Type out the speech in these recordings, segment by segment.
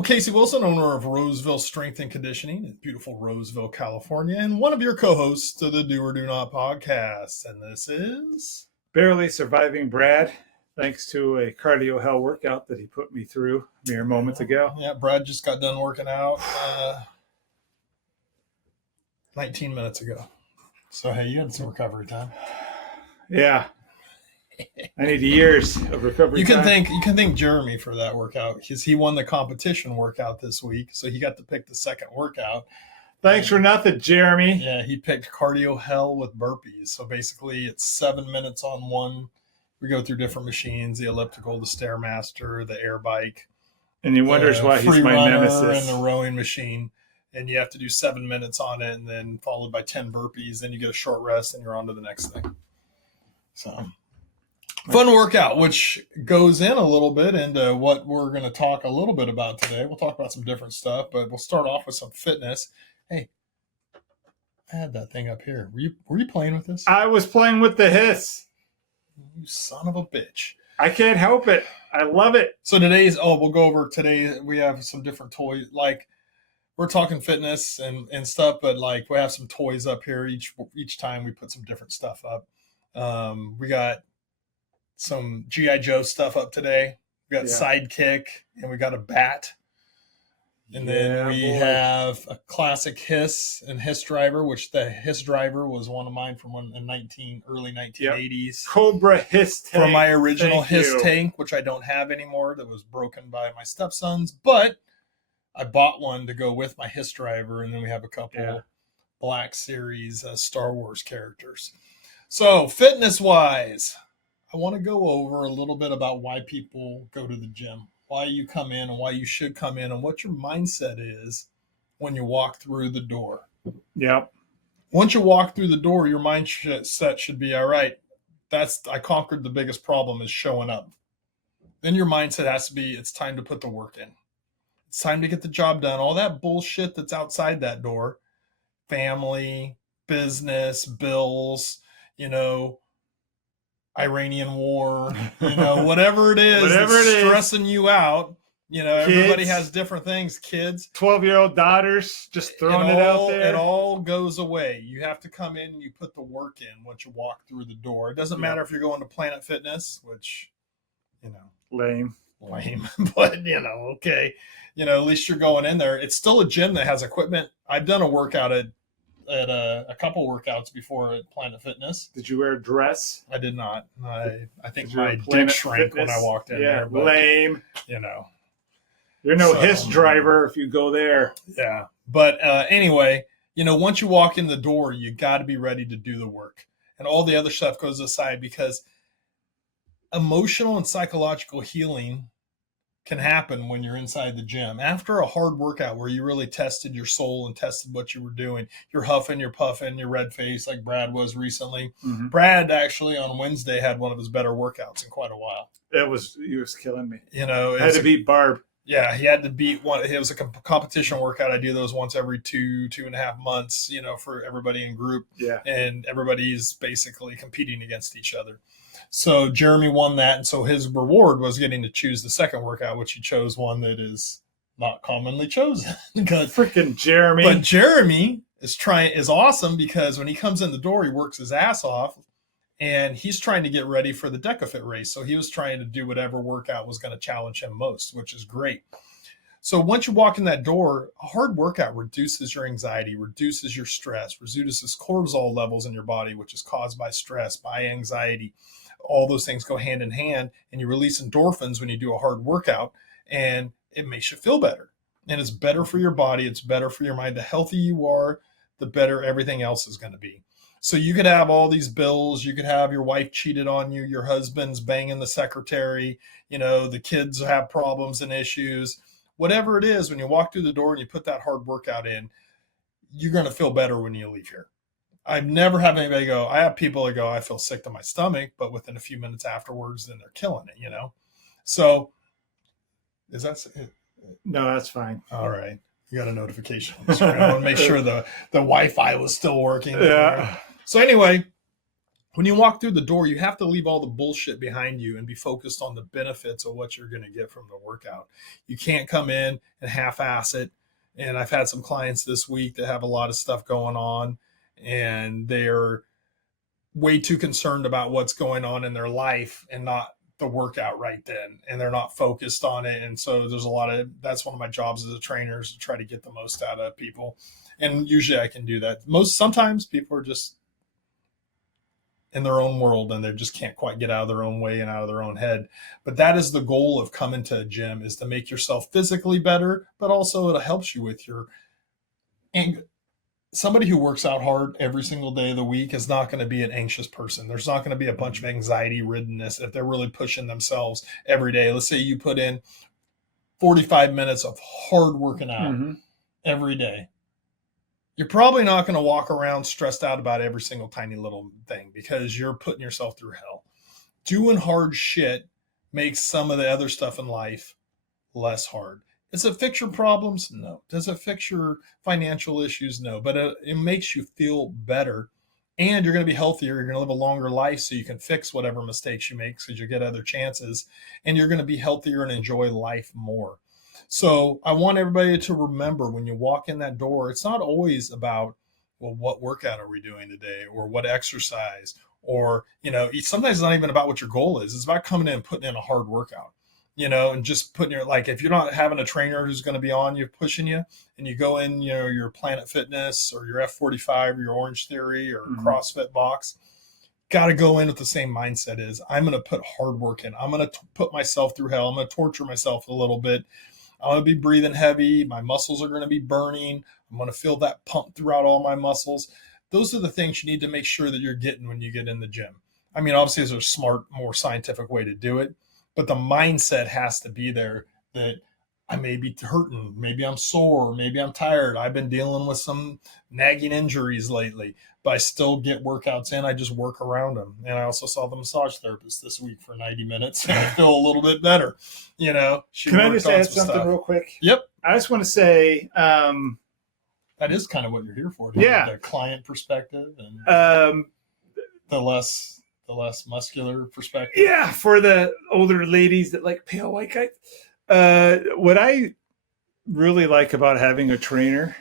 Hello, Casey Wilson, owner of Roseville Strength and Conditioning in beautiful Roseville, California, and one of your co-hosts of the Do or Do Not podcast. And this is Barely surviving Brad, thanks to a cardio hell workout that he put me through mere moments ago. Yeah, Brad just got done working out 19 minutes ago. So, hey, you had some recovery time. Yeah. I need years of recovery You can time. thank Jeremy for that workout because he won the competition workout this week. So he got to pick the second workout. Thanks for nothing, Jeremy. Yeah, he picked cardio hell with burpees. So basically it's 7 minutes on one. We go through different machines, the elliptical, the Stairmaster, the air bike. And he wonders why he's my nemesis. And the rowing machine. And you have to do 7 minutes on it and then followed by 10 burpees. Then you get a short rest and you're on to the next thing. So fun workout, which goes in a little bit into what we're going to talk a little bit about today. We'll talk about some different stuff, but we'll start off with some fitness. Hey, I had that thing up here. Were you playing with this? I was playing with the hiss. You son of a bitch. I can't help it. I love it. So we'll go over today. We have some different toys. Like we're talking fitness and stuff, but like we have some toys up here. Each time we put some different stuff up. We got some G.I. Joe stuff up today. We got Sidekick and we got a bat. And then we have a classic Hiss and Hiss Driver, which the Hiss Driver was one of mine from early 1980s. Yep. Cobra Hiss tank. From my original Hiss tank, which I don't have anymore, that was broken by my stepsons. But I bought one to go with my Hiss Driver, and then we have a couple Black Series Star Wars characters. So fitness-wise, I want to go over a little bit about why people go to the gym, why you come in and why you should come in and what your mindset is when you walk through the door. Yep. Once you walk through the door, your mindset should be, all right, I conquered the biggest problem is showing up. Then your mindset has to be, it's time to put the work in. It's time to get the job done. All that bullshit that's outside that door, family, business, bills, Iranian war, whatever it is, stressing you out. Everybody has different things. Kids, 12-year-old daughters, just throwing it out there. It all goes away. You have to come in and you put the work in once you walk through the door. It doesn't matter if you're going to Planet Fitness, which, lame, but okay. At least you're going in there. It's still a gym that has equipment. I've done a workout at a couple workouts before at Planet Fitness. Did you wear a dress? I did not. I think my dick shrank when I walked in there. But, lame. You're no Hiss Driver if you go there. Yeah. But anyway, once you walk in the door, you got to be ready to do the work. And all the other stuff goes aside because emotional and psychological healing can happen when you're inside the gym. After a hard workout where you really tested your soul and tested what you were doing, you're huffing, you're puffing, you're red faced like Brad was recently. Mm-hmm. Brad actually on Wednesday had one of his better workouts in quite a while. He was killing me. I had to beat Barb. Yeah, he had to beat one. It was a competition workout. I do those once every 2.5 months, for everybody in group. Yeah. And everybody's basically competing against each other. So Jeremy won that, and so his reward was getting to choose the second workout, which he chose one that is not commonly chosen. Freaking Jeremy! But Jeremy is awesome because when he comes in the door, he works his ass off, and he's trying to get ready for the DecaFit race. So he was trying to do whatever workout was going to challenge him most, which is great. So once you walk in that door, a hard workout reduces your anxiety, reduces your stress, reduces cortisol levels in your body, which is caused by stress, by anxiety. All those things go hand in hand, and you release endorphins when you do a hard workout, and it makes you feel better. And it's better for your body. It's better for your mind. The healthier you are, the better everything else is going to be. So you could have all these bills. You could have your wife cheated on you. Your husband's banging the secretary. The kids have problems and issues. Whatever it is, when you walk through the door and you put that hard workout in, you're going to feel better when you leave here. I've never had anybody go, I have people that go, I feel sick to my stomach, but within a few minutes afterwards, then they're killing it, So is that it? No, that's fine. All right. You got a notification on the screen. I want to make sure the Wi-Fi was still working. Yeah. So anyway, when you walk through the door, you have to leave all the bullshit behind you and be focused on the benefits of what you're going to get from the workout. You can't come in and half-ass it. And I've had some clients this week that have a lot of stuff going on, and they're way too concerned about what's going on in their life and not the workout right then, and they're not focused on it. And so there's a lot of, that's one of my jobs as a trainer, is to try to get the most out of people. And usually I can do that. Sometimes people are just in their own world and they just can't quite get out of their own way and out of their own head. But that is the goal of coming to a gym, is to make yourself physically better, but also it helps you with your, and somebody who works out hard every single day of the week is not going to be an anxious person. There's not going to be a bunch of anxiety riddenness if they're really pushing themselves every day. Let's say you put in 45 minutes of hard working out every day. You're probably not going to walk around stressed out about every single tiny little thing, because you're putting yourself through hell. Doing hard shit makes some of the other stuff in life less hard. Does it fix your problems? No. Does it fix your financial issues? No. But it makes you feel better, and you're going to be healthier. You're going to live a longer life so you can fix whatever mistakes you make, because you get other chances, and you're going to be healthier and enjoy life more. So I want everybody to remember, when you walk in that door, it's not always about, well, what workout are we doing today, or what exercise, or, sometimes it's not even about what your goal is. It's about coming in and putting in a hard workout, and just putting your, like, if you're not having a trainer who's going to be on you pushing you, and you go in, your Planet Fitness or your F45 or your Orange Theory or CrossFit Box, got to go in with the same mindset is, I'm going to put hard work in. I'm going to put myself through hell. I'm going to torture myself a little bit. I'm going to be breathing heavy. My muscles are going to be burning. I'm going to feel that pump throughout all my muscles. Those are the things you need to make sure that you're getting when you get in the gym. I mean, obviously, there's a smart, more scientific way to do it, but the mindset has to be there that I may be hurting. Maybe I'm sore. Maybe I'm tired. I've been dealing with some nagging injuries lately, but I still get workouts in. I just work around them. And I also saw the massage therapist this week for 90 minutes, and I feel a little bit better. Can I just add something real quick? Yep. I just want to say, that is kind of what you're here for. The client perspective and the less muscular perspective. Yeah, for the older ladies that like pale white guys. What I really like about having a trainer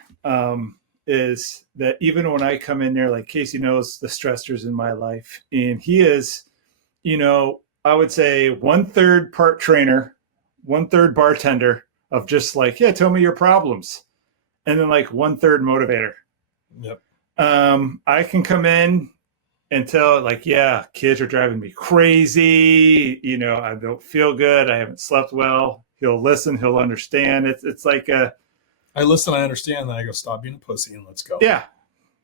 is that even when I come in there, like Casey knows the stressors in my life, and he is, I would say 1/3 part trainer, 1/3 bartender of just like, yeah, tell me your problems. And then like 1/3 motivator. Yep. I can come in and tell, like, yeah, kids are driving me crazy. I don't feel good. I haven't slept well. He'll listen. He'll understand. It's like I listen, I understand. Then I go, stop being a pussy and let's go. Yeah.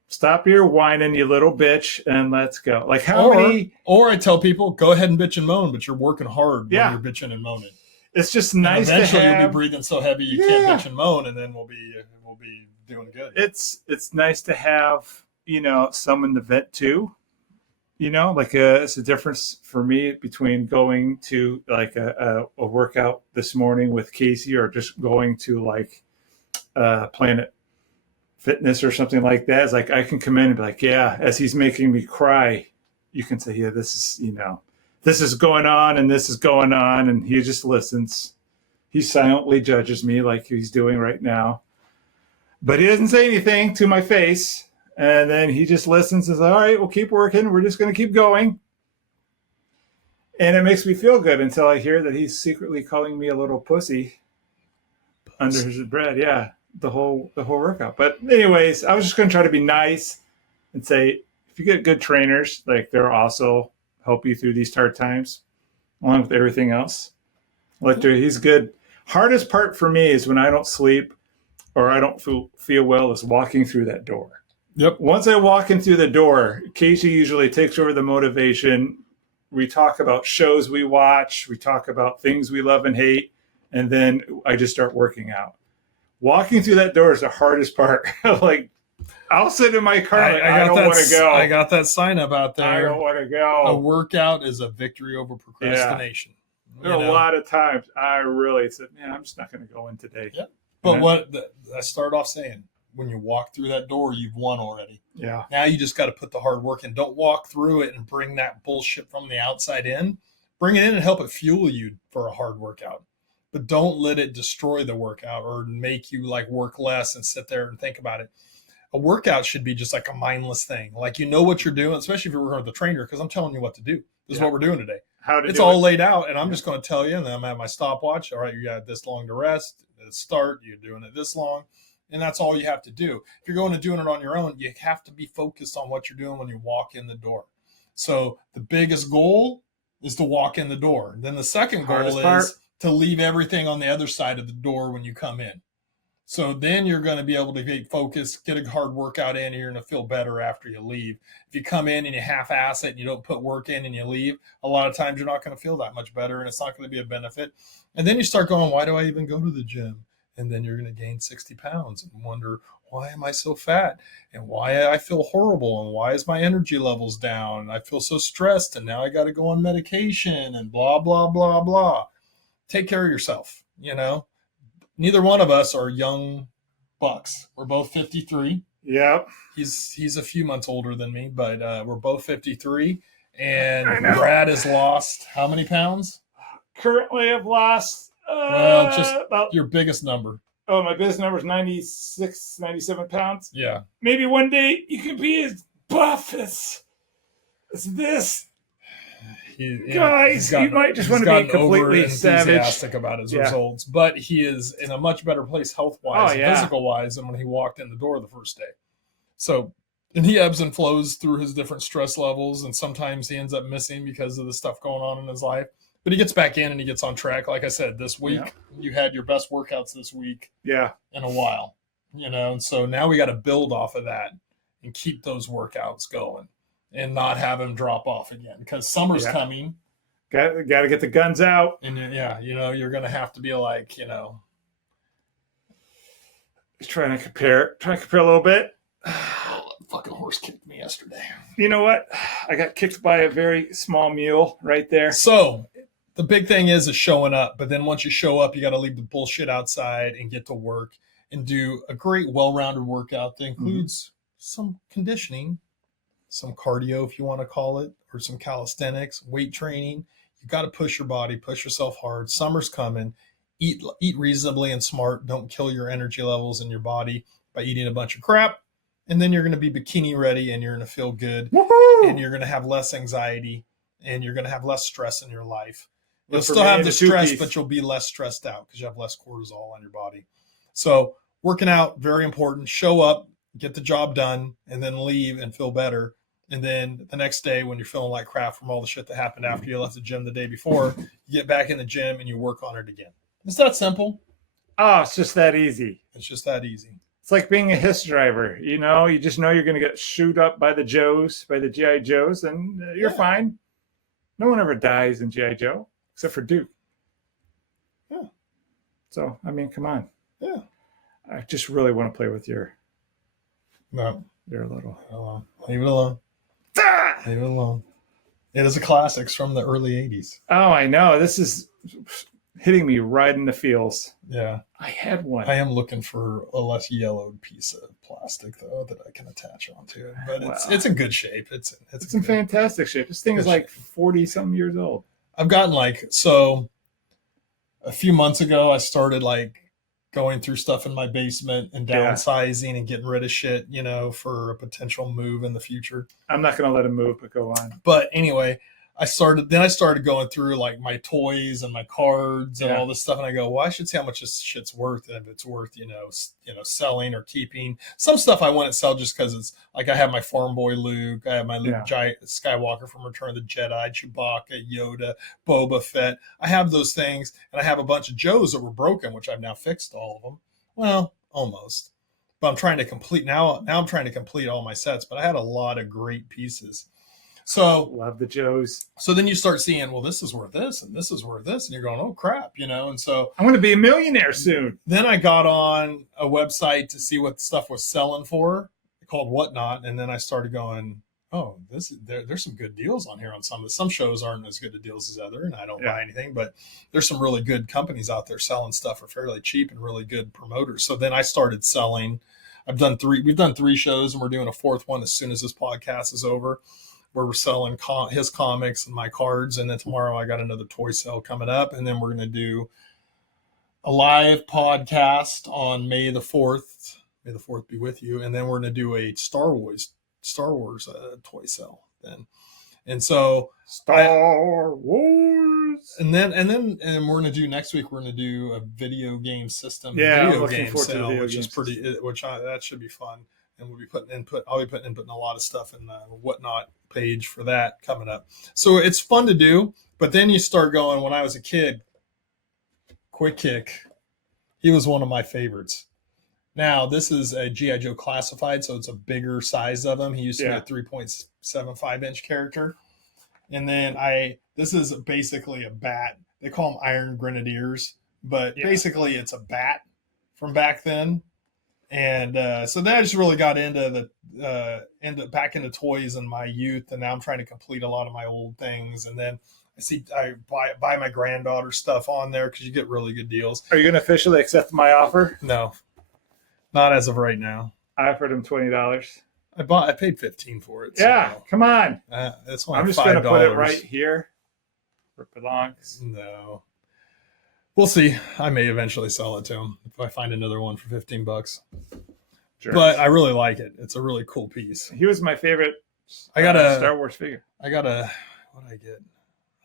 Stop your whining, you little bitch, and let's go. Like many? Or I tell people, go ahead and bitch and moan, but you're working hard when you're bitching and moaning. It's just nice to have. Eventually you'll be breathing so heavy you can't bitch and moan, and then we'll be doing good. It's nice to have, someone to vent to. It's a difference for me between going to like a workout this morning with Casey, or just going to like Planet Fitness or something like that. It's like I can come in and be like, yeah, as he's making me cry, you can say, yeah, this is going on and this is going on, and he just listens. He silently judges me like he's doing right now, but he doesn't say anything to my face. And then he just listens and says, all right, we'll keep working. We're just going to keep going. And it makes me feel good until I hear that he's secretly calling me a little pussy under his breath. Yeah, the whole workout. But anyways, I was just going to try to be nice and say, if you get good trainers, like, they'll also help you through these hard times, along with everything else. Like, he's good. Hardest part for me is when I don't sleep or I don't feel well, is walking through that door. Yep. Once I walk in through the door, Casey usually takes over the motivation. We talk about shows we watch. We talk about things we love and hate. And then I just start working out. Walking through that door is the hardest part. Like, I'll sit in my car. I don't want to go. I got that sign up out there. I don't want to go. A workout is a victory over procrastination. Yeah. There are a lot of times I really said, man, I'm just not going to go in today. Yep. But what I started off saying, when you walk through that door, you've won already. Yeah. Now you just got to put the hard work in. Don't walk through it and bring that bullshit from the outside in. Bring it in and help it fuel you for a hard workout. But don't let it destroy the workout or make you like work less and sit there and think about it. A workout should be just like a mindless thing. Like you know what you're doing, especially if you're working with a trainer, because I'm telling you what to do. This is what we're doing today. It's all laid out, and I'm just going to tell you, and then I'm at my stopwatch. All right, you got this long to rest. Start. You're doing it this long, and that's all you have to do. If you're going to doing it on your own, you have to be focused on what you're doing when you walk in the door. So the biggest goal is to walk in the door. Then the second goal is to leave everything on the other side of the door when you come in. So then you're going to be able to get focused, get a hard workout in, and you're going to feel better after you leave. If you come in and you half-ass it and you don't put work in and you leave, a lot of times you're not going to feel that much better, and it's not going to be a benefit. And then you start going, why do I even go to the gym? And then you're going to gain 60 pounds and wonder, why am I so fat? And why I feel horrible? And why is my energy levels down? And I feel so stressed, and now I got to go on medication and blah, blah, blah, blah. Take care of yourself, you know? Neither one of us are young bucks. We're both 53. Yep. He's a few months older than me, but we're both 53. And Brad has lost how many pounds? Currently, I've lost just about your biggest number. Oh, my biggest number is 96, 97 pounds. Yeah. Maybe one day you can be as buff as this. Guys, you might just want to be completely enthusiastic about his results, but he is in a much better place health-wise, physical-wise, than when he walked in the door the first day. So, and he ebbs and flows through his different stress levels, and sometimes he ends up missing because of the stuff going on in his life. But he gets back in and he gets on track. Like I said, this week, you had your best workouts this week in a while, you know, and so now we got to build off of that and keep those workouts going. And not have him drop off again because summer's coming. Got to get the guns out. And you know, you're going to have to be like, you know, trying to compare a little bit. Fucking horse kicked me yesterday. You know what? I got kicked by a very small mule right there. So the big thing is showing up. But then once you show up, you got to leave the bullshit outside and get to work and do a great, well-rounded workout that includes some conditioning, some cardio, if you want to call it, or some calisthenics, weight training. You got to push your body, push yourself hard. Summer's coming. Eat reasonably and smart. Don't kill your energy levels in your body by eating a bunch of crap. And then you're going to be bikini ready and you're going to feel good. Woohoo! And you're going to have less anxiety and you're going to have less stress in your life. You'll still have the stress, but you'll be less stressed out because you have less cortisol on your body. So working out, very important. Show up, get the job done, and then leave and feel better. And then the next day when you're feeling like crap from all the shit that happened after you left the gym the day before, you get back in the gym and you work on it again. It's that simple. Oh, it's just that easy. It's just that easy. It's like being a HISS driver. You know, you just know you're going to get shoot up by the Joes, by the G.I. Joes, and you're fine. No one ever dies in G.I. Joe, except for Duke. Yeah. So, I mean, come on. Yeah. I just really want to play with your little. Leave it alone. Leave it alone. It is a classics from the early 80s. Oh, I know. This is hitting me right in the feels. Yeah. I had one. I am looking for a less yellowed piece of plastic, though, that I can attach onto it. But it's in good shape. It's in fantastic shape. This thing is like 40-something years old. I've gotten so a few months ago, I started going through stuff in my basement and downsizing and getting rid of shit, you know, for a potential move in the future. I'm not going to let him move, but go on. But anyway, I started going through my toys and my cards and all this stuff. And I go, well, I should see how much this shit's worth. And if it's worth, you know, selling or keeping. Some stuff I wouldn't sell just because it's I have my Farm Boy Luke. I have my Luke Skywalker from Return of the Jedi, Chewbacca, Yoda, Boba Fett. I have those things. And I have a bunch of Joes that were broken, which I've now fixed all of them. Well, almost. But I'm trying to complete now I'm trying to complete all my sets. But I had a lot of great pieces. So love the Joes. So then you start seeing, well, this is worth this and this is worth this. And you're going, oh, crap, you know. And so I'm going to be a millionaire soon. Then I got on a website to see what stuff was selling for called Whatnot. And then I started going, oh, there's some good deals on here on some of this. Some shows aren't as good a deals as other, and I don't buy anything. But there's some really good companies out there selling stuff for fairly cheap and really good promoters. So then I started selling We've done 3 shows, and we're doing a 4th one as soon as this podcast is over, where we're selling his comics and my cards. And then tomorrow I got another toy sale coming up, and then we're going to do a live podcast on May the 4th. May the 4th be with you. And then we're going to do a Star Wars toy sale then. And so Star Wars. And we're going to do next week. We're going to do a video game system. Yeah, I'm video looking game forward to the sale, video which game is pretty. That should be fun. And we'll be putting input. I'll be putting input in a lot of stuff in the whatnot page for that coming up. So it's fun to do. But then you start going. When I was a kid, Quick Kick, he was one of my favorites. Now this is a GI Joe classified, so it's a bigger size of him. He used to be a 3.75-inch character. And then this is basically a bat. They call them Iron Grenadiers, but basically it's a bat from back then. And so that just really got into back into toys in my youth. And now I'm trying to complete a lot of my old things. And then I buy my granddaughter stuff on there because you get really good deals. Are you going to officially accept my offer? No, not as of right now. I offered him $20. I paid $15 for it. Yeah, so, come on. It's only I'm just $5. going to put it right here where it belongs. No. We'll see. I may eventually sell it to him if I find another one for $15. Sure. But I really like it. It's a really cool piece. He was my favorite I got a Star Wars figure. what did I get?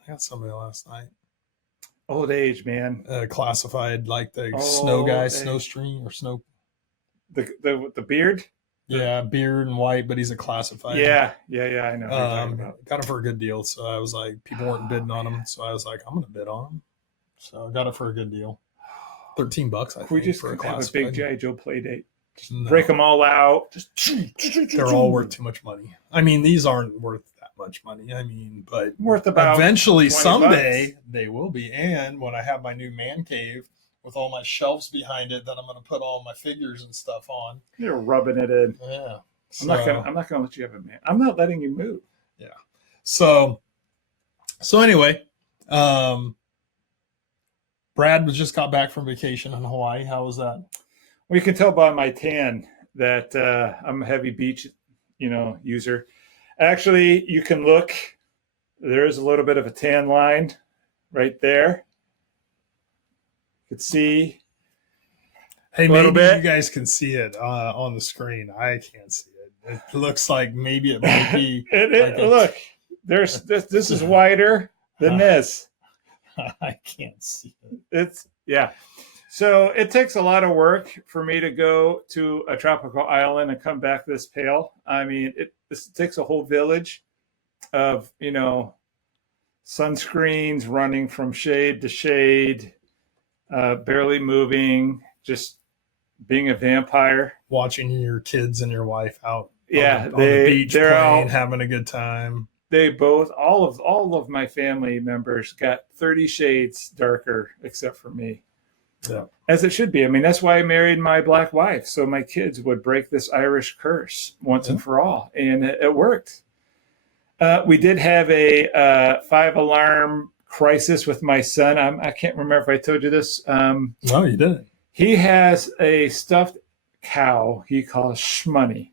I got somebody last night. Old age, man. Classified like the snow guy, age. Snowstream or snow. The beard? Yeah, beard and white, but he's a classified. Yeah, I know. What you're talking about. Got it for a good deal. So I was like, people weren't bidding on him. So I was like, I'm going to bid on him. So I got it for a good deal. $13, I think. We just for a have a big G.I. Joe play date. Just No. break them all out. They're all worth too much money. I mean, these aren't worth that much money. I mean, but Worth about eventually, $20. someday, they will be. And when I have my new man cave with all my shelves behind it that I'm going to put all my figures and stuff on. You're rubbing it in. Yeah. I'm not gonna let you have it, man. I'm not letting you move. Yeah. So anyway, Brad just got back from vacation in Hawaii. How was that? Well, you can tell by my tan that I'm a heavy beach, user. Actually, you can look. There is a little bit of a tan line right there. You could see. Hey, little maybe bit. you guys can see it on the screen. I can't see it. It looks like maybe it might be. Look, there's this is wider than this. I can't see it. It's So it takes a lot of work for me to go to a tropical island and come back this pale. I mean, this takes a whole village of sunscreens running from shade to shade, barely moving, just being a vampire. Watching your kids and your wife out on the beach they're playing, all having a good time. They both, all of my family members got 30 shades darker except for me. Yeah. As it should be. I mean, that's why I married my black wife, so my kids would break this Irish curse once and for all, and it worked. We did have a 5-alarm crisis with my son. I can't remember if I told you this. No, you didn't. He has a stuffed cow he calls Shmoney.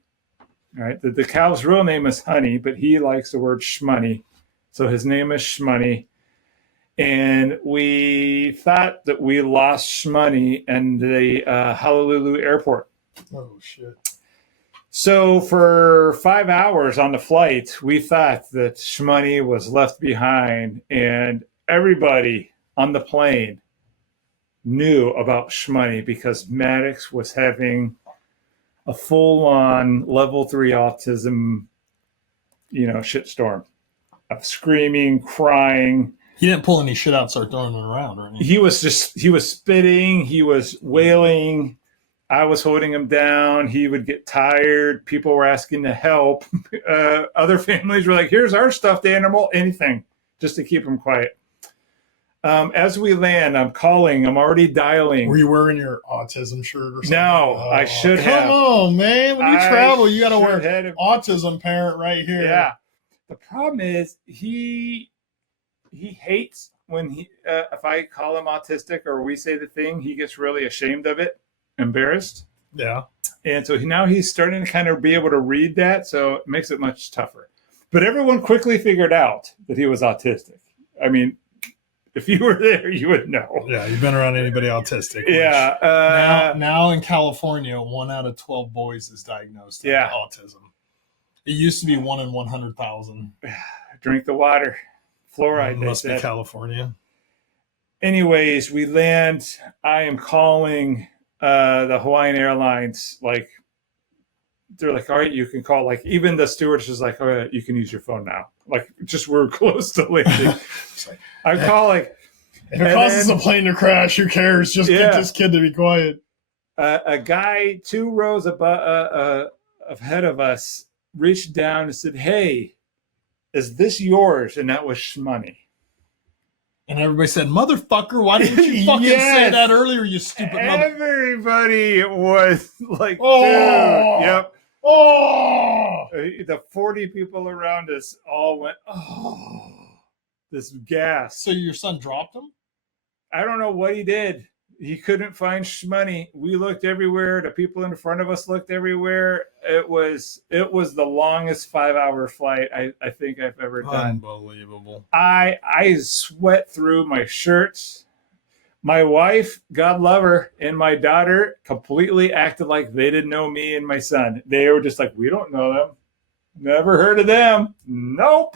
All right. The cow's real name is Honey, but he likes the word Shmoney. So his name is Shmoney. And we thought that we lost Shmoney in the Honolulu airport. Oh, shit. So for 5 hours on the flight, we thought that Shmoney was left behind, and everybody on the plane knew about Shmoney because Maddox was having a full-on level 3 autism, shitstorm of screaming, crying. He didn't pull any shit out and start throwing it around or anything. He was spitting, he was wailing. I was holding him down. He would get tired. People were asking to help. Other families were like, here's our stuffed animal, anything, just to keep him quiet. As we land, I'm already dialing. Were you wearing your autism shirt or something? No, I should have. Come on, man. When you travel, you got to wear have. autism parent right here. Yeah. The problem is he hates when if I call him autistic or we say the thing, he gets really ashamed of it, embarrassed. Yeah. And so now he's starting to kind of be able to read that. So it makes it much tougher. But everyone quickly figured out that he was autistic. I mean, if you were there, you would know. Yeah, you've been around anybody autistic. Yeah. Now in California, 1 out of 12 boys is diagnosed with autism. It used to be 1 in 100,000. Drink the water. Fluoride. Must be California. Anyways, we land. I am calling the Hawaiian Airlines. Like, they're like, all right, you can call. Like, even the stewardess is like, all right, you can use your phone now. Like, just we're close to landing. I'm calling. If it causes a plane to crash, who cares? Just get this kid to be quiet. A guy 2 rows ahead of us reached down and said, hey, is this yours? And that was Shmoney. And everybody said, motherfucker, why didn't you fucking say that earlier, you stupid mother... Everybody was like, oh, dude, yep. Oh! The 40 people around us all went, oh, this gas. So your son dropped him? I don't know what he did. He couldn't find Shmoney. We looked everywhere. The people in front of us looked everywhere. It was the longest 5-hour flight I think I've ever done. Unbelievable. I sweat through my shirts. My wife, God love her, and my daughter completely acted like they didn't know me and my son. They were just like, we don't know them. Never heard of them. Nope.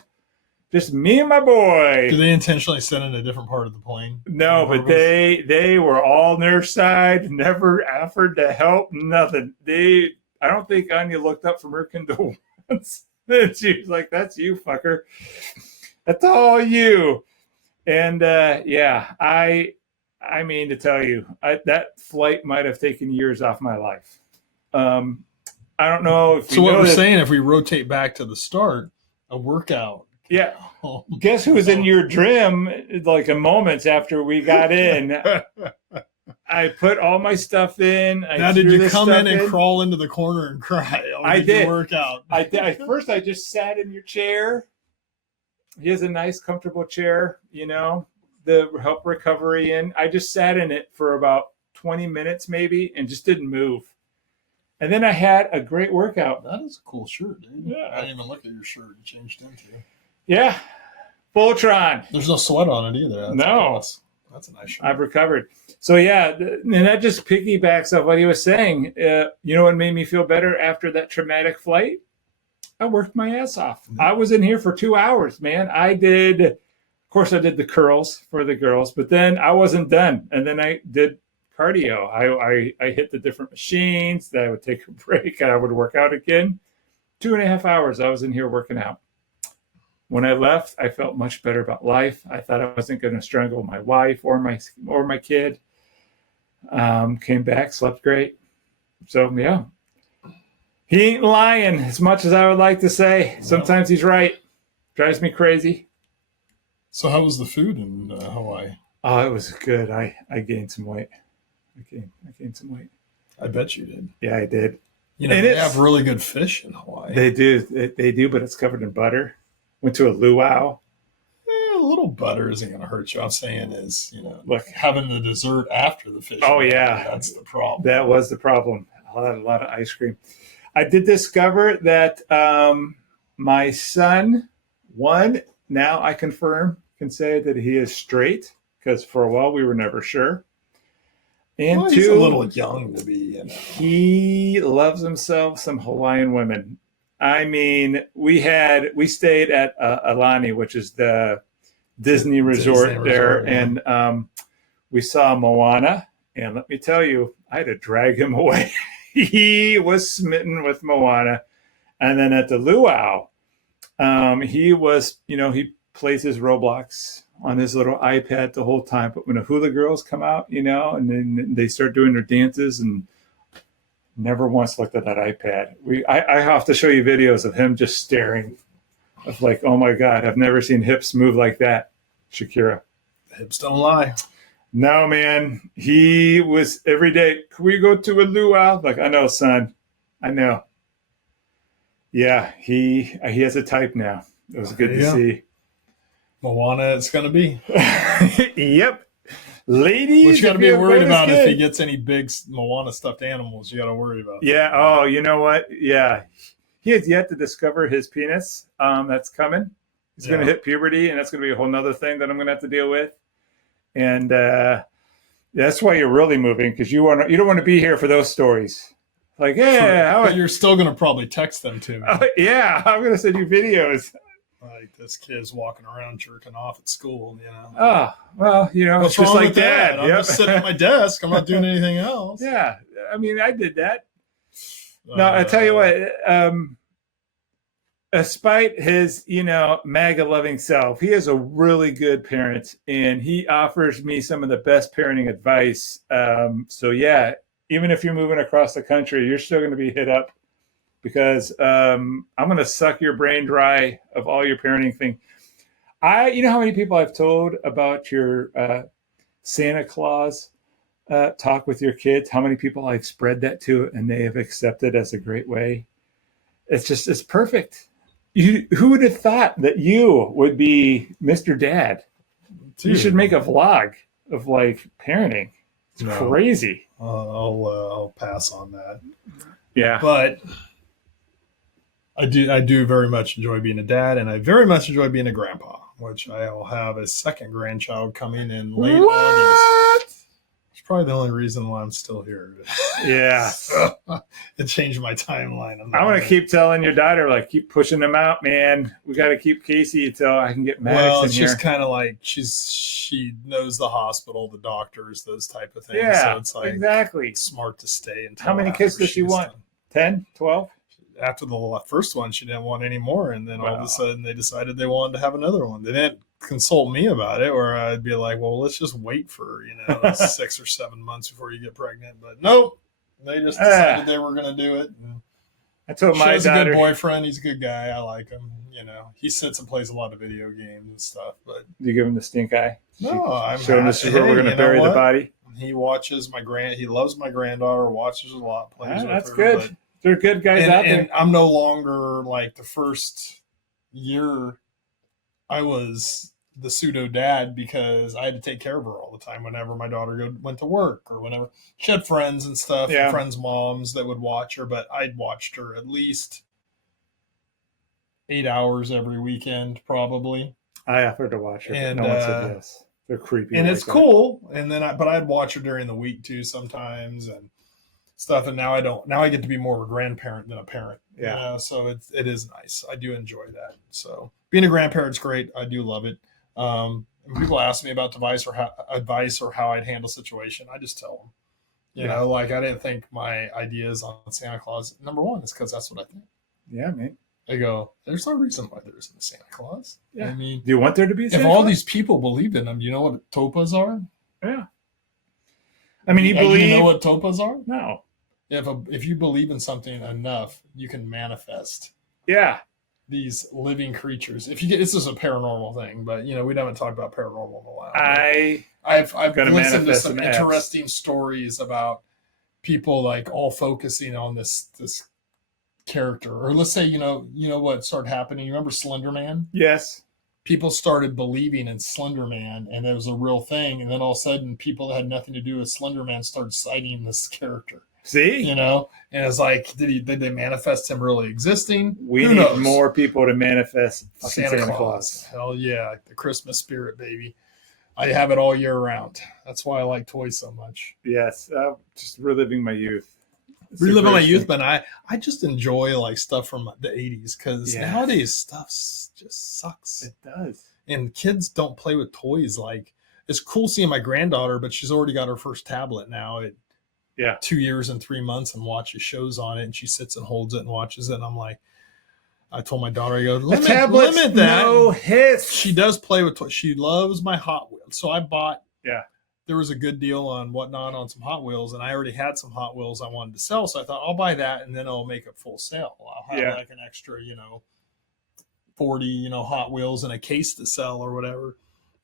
Just me and my boy. Did they intentionally sit in a different part of the plane? No, but they were all near side, never offered to help, nothing. I don't think Anya looked up from her Kindle once. She was like, that's you, fucker. That's all you. And I mean to tell you, that flight might have taken years off my life. I don't know if so what we're saying, if we rotate back to the start, a workout. Yeah. Guess who was in your dream like a moments after we got in? I put all my stuff in. Now, did you come in and crawl into the corner and cry? I did. Work out? I did. First, I just sat in your chair. He has a nice, comfortable chair, the help recovery in. I just sat in it for about 20 minutes maybe and just didn't move. And then I had a great workout. That is a cool shirt, dude. Yeah. I didn't even look at your shirt you changed into. Yeah. Voltron. There's no sweat on it either. That's a nice shirt. I've recovered. So, and that just piggybacks off what he was saying. You know what made me feel better after that traumatic flight? I worked my ass off. Mm-hmm. I was in here for 2 hours, man. I did the curls for the girls, but then I wasn't done. And then I did cardio. I hit the different machines. Then I would take a break and I would work out again. 2.5 hours I was in here working out. When I left, I felt much better about life. I thought I wasn't going to strangle my wife or my kid. Came back, slept great. So, yeah. He ain't lying as much as I would like to say. Sometimes he's right. Drives me crazy. So how was the food in Hawaii? Oh, it was good. I gained some weight. I gained some weight. I bet you did. Yeah, I did. They have really good fish in Hawaii. They do. They do, but it's covered in butter. Went to a luau. A little butter isn't going to hurt you. I'm saying is, look, having the dessert after the fish. Oh, yeah. That's the problem. That was the problem. A lot of ice cream. I did discover that my son, now I can say that he is straight, because for a while we were never sure. And he's a little young to be, He loves himself some Hawaiian women. I mean, we stayed at Alani, which is the Disney resort there, yeah. And we saw Moana. And let me tell you, I had to drag him away. He was smitten with Moana. And then at the luau, he was, he plays his Roblox on his little iPad the whole time. But when the hula girls come out, and then they start doing their dances, and never once looked at that iPad. I have to show you videos of him just staring, of like, oh my God, I've never seen hips move like that, Shakira. Hips don't lie. No, man. He was every day, can we go to a luau? Like, I know, son. I know. Yeah, he has a type now. It was good to see. Moana it's going to be. Yep. Ladies, But you got to if be you have worried bonus about if he kid. gets any big Moana stuffed animals. You got to worry about. Yeah. That. Oh, you know what? Yeah. He has yet to discover his penis. That's coming. He's going to Yeah. hit puberty, and that's going to be a whole nother thing that I'm going to have to deal with. And that's why you're really moving, because you don't want to be here for those stories. Like, yeah, But you're still going to probably text them to me. yeah, I'm going to send you videos. Like this kid's walking around jerking off at school, you know. Oh, well, What's it's just wrong like with that? Dad. I'm Yep. just sitting at my desk. I'm not doing anything else. Yeah, I mean, I did that. No, I tell you what. Despite his, MAGA loving self, he is a really good parent, and he offers me some of the best parenting advice. So yeah, even if you're moving across the country, you're still going to be hit up, because I'm going to suck your brain dry of all your parenting thing. You know how many people I've told about your Santa Claus talk with your kids? How many people I've spread that to, and they have accepted as a great way? It's perfect. Who would have thought that you would be Mr. Dad? Dude, you should make a vlog of like parenting. It's crazy. I'll pass on that. Yeah, but I do very much enjoy being a dad, and I very much enjoy being a grandpa, which I'll have a second grandchild coming in late August. It's probably the only reason why I'm still here. Yeah. It changed my timeline. I want to keep telling your daughter, like, keep pushing them out, man. We got to keep Casey until I can get Maddox Well, in it's here. just kind of like she knows the hospital, the doctors, those type of things. Yeah, so it's like exactly. it's smart to stay until. How many kids does she want? done. 10, 12? After the first one, she didn't want any more, and then all of a sudden they decided they wanted to have another one. They didn't consult me about it, or I'd be like, well, let's just wait for 6 or 7 months before you get pregnant. But nope, they just decided they were going to do it. And I told my she's daughter, a good boyfriend. He's a good guy. I like him. He sits and plays a lot of video games and stuff. But do you give him the stink eye? no, I'm showing this is where we're going to bury the body. He watches he loves my granddaughter. Watches a lot. Plays with that's her, good. But, there are good guys out there. And I'm no longer like the first year. I was the pseudo dad because I had to take care of her all the time whenever my daughter went to work or whenever she had friends and stuff, and friends' moms that would watch her. But I'd watched her at least 8 hours every weekend, probably. I offered to watch her, and but no one said yes. They're creepy, and it's cool. And then, but I'd watch her during the week too sometimes, and stuff. And now I don't. Now I get to be more of a grandparent than a parent. Yeah. So it is nice. I do enjoy that. So being a grandparent's great. I do love it. When people ask me about advice or how I'd handle situation, I just tell them. You know, like I didn't think my ideas on Santa Claus. Number one is because that's what I think. Yeah, man. I go, there's no reason why there isn't a Santa Claus. Yeah. I mean, do you want there to be a Santa Claus? If all Claus? these people believed in them, do you know what topas are? Yeah. I mean, Do you know what topas are? No. If you believe in something enough, you can manifest. Yeah. These living creatures. This is a paranormal thing, but we haven't talked about paranormal in a while. I've listened to some interesting stories about people like all focusing on this character, or let's say what started happening. You remember Slender Man? Yes. People started believing in Slender Man, and it was a real thing. And then all of a sudden, people that had nothing to do with Slender Man started citing this character. See, and it's like, did they manifest him really existing? We need more people to manifest Santa Claus. Hell yeah, the Christmas spirit, baby. I have it all year round. That's why I like toys so much. Yes, just reliving my youth. Reliving my youth, but I just enjoy like stuff from the 80s because nowadays stuff just sucks. It does. And kids don't play with toys. Like, it's cool seeing my granddaughter, but she's already got her first tablet now at 2 years and 3 months and watches shows on it, and she sits and holds it and watches it. And I'm like, I told my daughter, I go, limit that. No hits. She does play with toys. She loves my Hot Wheels. So I bought, there was a good deal on whatnot on some Hot Wheels, and I already had some Hot Wheels I wanted to sell. So I thought, I'll buy that, and then I'll make it full sale. I'll have like an extra, 40, Hot Wheels in a case to sell or whatever.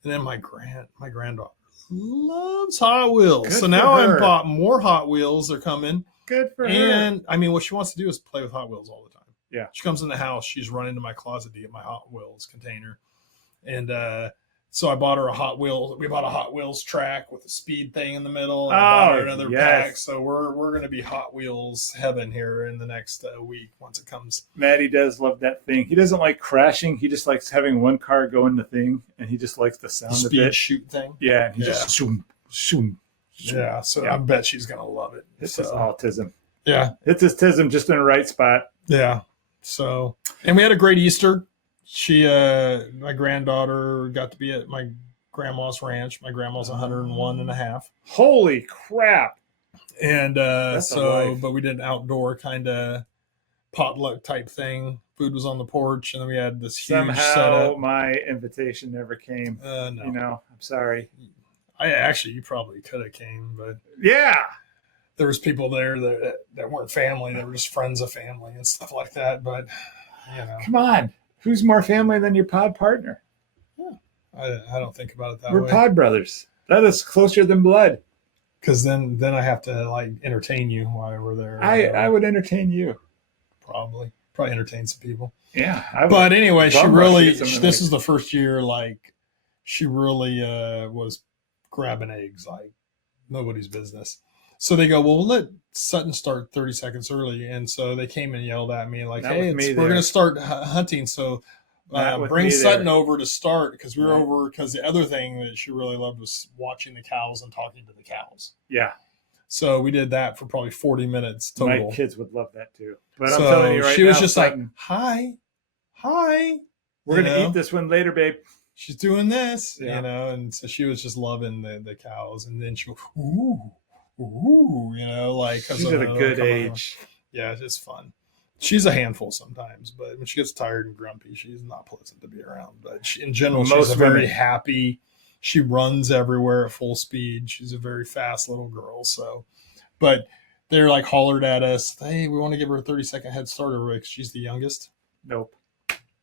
And then my granddaughter loves Hot Wheels. So now I've bought more Hot Wheels. They're coming. Good for her. And I mean, what she wants to do is play with Hot Wheels all the time. Yeah. She comes in the house. She's running to my closet to get my Hot Wheels container. And So I bought her a Hot Wheels. We bought a Hot Wheels track with a speed thing in the middle, and I bought her another pack. So we're going to be Hot Wheels heaven here in the next week once it comes. Maddie does love that thing. He doesn't like crashing. He just likes having one car go in the thing, and he just likes the sound of speed it. shoot thing. Yeah, and he just shoom, shoom. Yeah, so I bet she's going to love it. It's his autism. Yeah. It's his tism just in the right spot. Yeah. So, and we had a great Easter. She, my granddaughter got to be at my grandma's ranch. My grandma's 101 and a half. Holy crap. And That's a life. but we did an outdoor kind of potluck type thing. Food was on the porch, and then we had this huge Somehow setup. my invitation never came. No. You know, I'm sorry. You probably could have came, but Yeah. there was people there that weren't family. They were just friends of family and stuff like that. But, you know. Come on. Who's more family than your pod partner? I don't think about it that We're way. pod brothers. That is closer than blood. Because then I have to like entertain you while we're there. I would entertain you. Probably entertain some people. Yeah. But anyway, she Bum rush really. to get something This like- is the first year like she really was grabbing eggs like nobody's business. So they go, well, let Sutton start 30 seconds early, and so they came and yelled at me like, Not "Hey, with me we're there. going to start hunting, so Not with bring me Sutton there. over to start because we were Right. over because the other thing that she really loved was watching the cows and talking to the cows. Yeah. So we did that for probably 40 minutes total. My kids would love that too. But So I'm telling you right she now, was just Sutton, like, "Hi, we're you going to know? eat this one later, babe. She's doing this, Yeah. you know," and so she was just loving the cows, and then she go, ooh, you know, like 'cause She's of at a the- good come on. age. Yeah, it's fun. She's a handful sometimes, but when she gets tired and grumpy, she's not pleasant to be around. But in general, she's Most a very women. happy. She runs everywhere at full speed. She's a very fast little girl. So, but they're like hollered at us, "Hey, we want to give her a 30-second head start over because she's the youngest." Nope.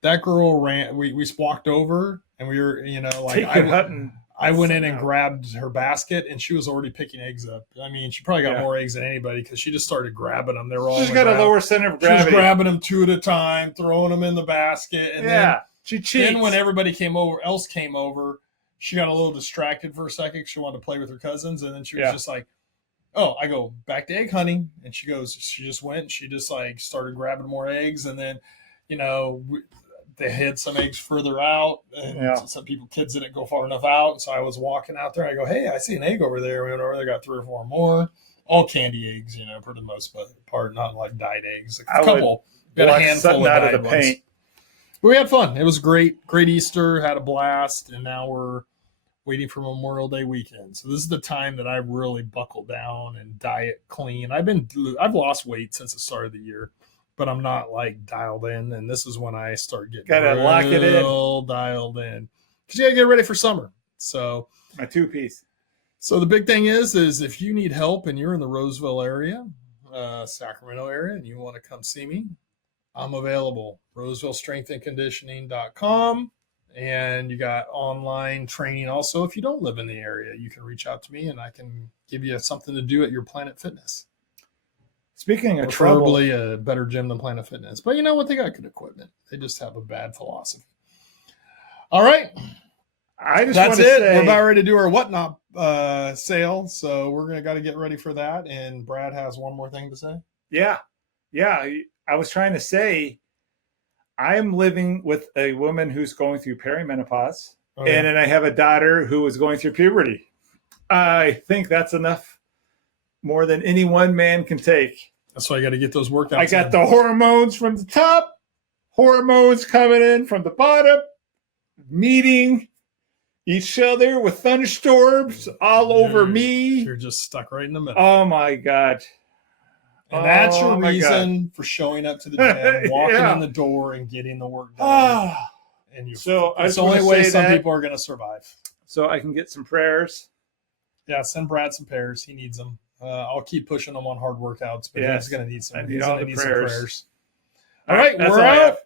That girl ran. We walked over and we were, you know, like Take your hunting. I went in and Somehow. grabbed her basket, and she was already picking eggs up. I mean, she probably got Yeah. more eggs than anybody because she just started grabbing them. They were all She's on the got a ground. lower center of She was gravity. grabbing them two at a time, throwing them in the basket, and Yeah. She then cheats. when everybody came over, she got a little distracted for a second. She wanted to play with her cousins, and then she was Yeah. just like, "Oh, I go back to egg hunting," and she just went, and she just like started grabbing more eggs, and then, you know, they hid some eggs further out, and Yeah. some kids didn't go far enough out, and so I was walking out there. I go, "Hey, I see an egg over there." We went over there, got 3 or 4 more, all candy eggs, you know, for the most part, not like dyed eggs. I A would couple, got a Walk handful something of out dyed of the ones. paint. But we had fun. It was great Easter, had a blast, and now we're waiting for Memorial Day weekend. So this is the time that I really buckle down and diet clean. I've lost weight since the start of the year, but I'm not like dialed in. And this is when I start getting Gotta lock it in. real dialed in because you gotta get ready for summer. So My 2-piece. the big thing is if you need help and you're in the Roseville area, Sacramento area, and you want to come see me, I'm available. RosevilleStrengthAndConditioning.com. And you got online training also. If you don't live in the area, you can reach out to me and I can give you something to do at your Planet Fitness. Speaking of trouble, Preferably a better gym than Planet Fitness. But you know what? They got good equipment. They just have a bad philosophy. All right. I just That's want to it. say, We're about ready to do our whatnot sale. So we're got to get ready for that. And Brad has one more thing to say. yeah. I was trying to say, I am living with a woman who's going through perimenopause, Oh, and then I have a daughter who is going through puberty. I think that's enough, more than any one man can take. that's why I got to get those workouts. I got in. the hormones from the top, hormones coming in from the bottom, meeting each other with thunderstorms all over You're- me. You're just stuck right in the middle. Oh my God. And that's Oh your my reason for showing up to the gym, walking Yeah. in the door, and getting the work done. Ah. And you. So I It's just the only want to way say some that people are going to survive. so I can get some prayers. Yeah, send Brad some prayers. He needs them. I'll keep pushing him on hard workouts, but Yes. he's going to need some. I need He's all going to the need some prayers. prayers. All right, That's we're all I out. have.